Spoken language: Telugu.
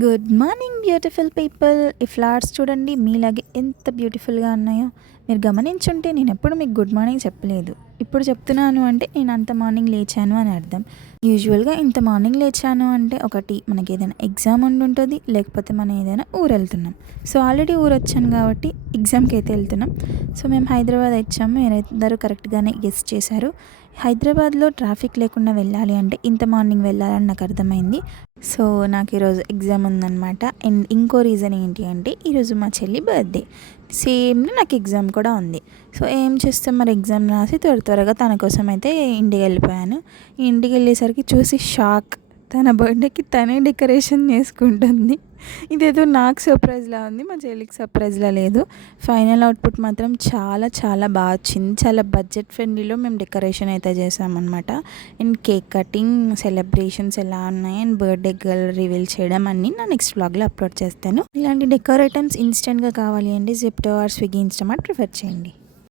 Good morning beautiful people. ఈ ఫ్లవర్స్ చూడండి మీలాగే ఎంత బ్యూటిఫుల్గా ఉన్నాయో. మీరు గమనించుంటే నేను ఎప్పుడు మీకు గుడ్ మార్నింగ్ చెప్పలేదు. ఇప్పుడు చెప్తున్నాను అంటే నేను అంత మార్నింగ్ లేచాను అని అర్థం. యూజువల్గా ఇంత మార్నింగ్ లేచాను అంటే ఒకటి మనకి ఏదైనా ఎగ్జామ్ ఉంటుంది, లేకపోతే మనం ఏదైనా ఊరు వెళ్తున్నాం. సో ఆల్రెడీ ఊరు వచ్చాను కాబట్టి ఎగ్జామ్కి అయితే వెళ్తున్నాం. సో మేము హైదరాబాద్ వచ్చాము. మీరందరూ కరెక్ట్గానే గెస్ చేశారు. హైదరాబాద్లో ట్రాఫిక్ లేకుండా వెళ్ళాలి అంటే ఇంత మార్నింగ్ వెళ్ళాలని నాకు అర్థమైంది. సో నాకు ఈరోజు ఎగ్జామ్ ఉందన్నమాట. అండ్ ఇంకో రీజన్ ఏంటి అంటే ఈరోజు మా చెల్లి బర్త్డే. సేమ్ నాకు ఎగ్జామ్ కూడా ఉంది. సో ఏం చేస్తాం, మరి ఎగ్జామ్ రాసి త్వరగా తన కోసం అయితే ఇంటికి వెళ్ళిపోయాను. ఇంటికి వెళ్ళేసరికి చూసి షాక్. తన బర్త్డేకి తనే డెకరేషన్ చేసుకుంటుంది. ఇదేదో నాకు సర్ప్రైజ్లా ఉంది, మా చెల్లికి సర్ప్రైజ్లా లేదు. ఫైనల్ అవుట్పుట్ మాత్రం చాలా చాలా బాగా వచ్చింది. చాలా బడ్జెట్ ఫ్రెండ్లీలో మేము డెకరేషన్ అయితే చేసామన్నమాట. అండ్ కేక్ కటింగ్ సెలబ్రేషన్స్ ఎలా ఉన్నాయి అండ్ బర్త్డే గర్ల్ రివీల్ చేయడం అన్నీ నా నెక్స్ట్ వ్లాగ్లో అప్లోడ్ చేస్తాను. ఇలాంటి డెకర్ ఐటమ్స్ ఇన్స్టెంట్గా కావాలి అంటే జెప్టో ఆర్ స్విగ్గీ ఇన్స్టామార్ట్ ప్రిఫర్ చేయండి.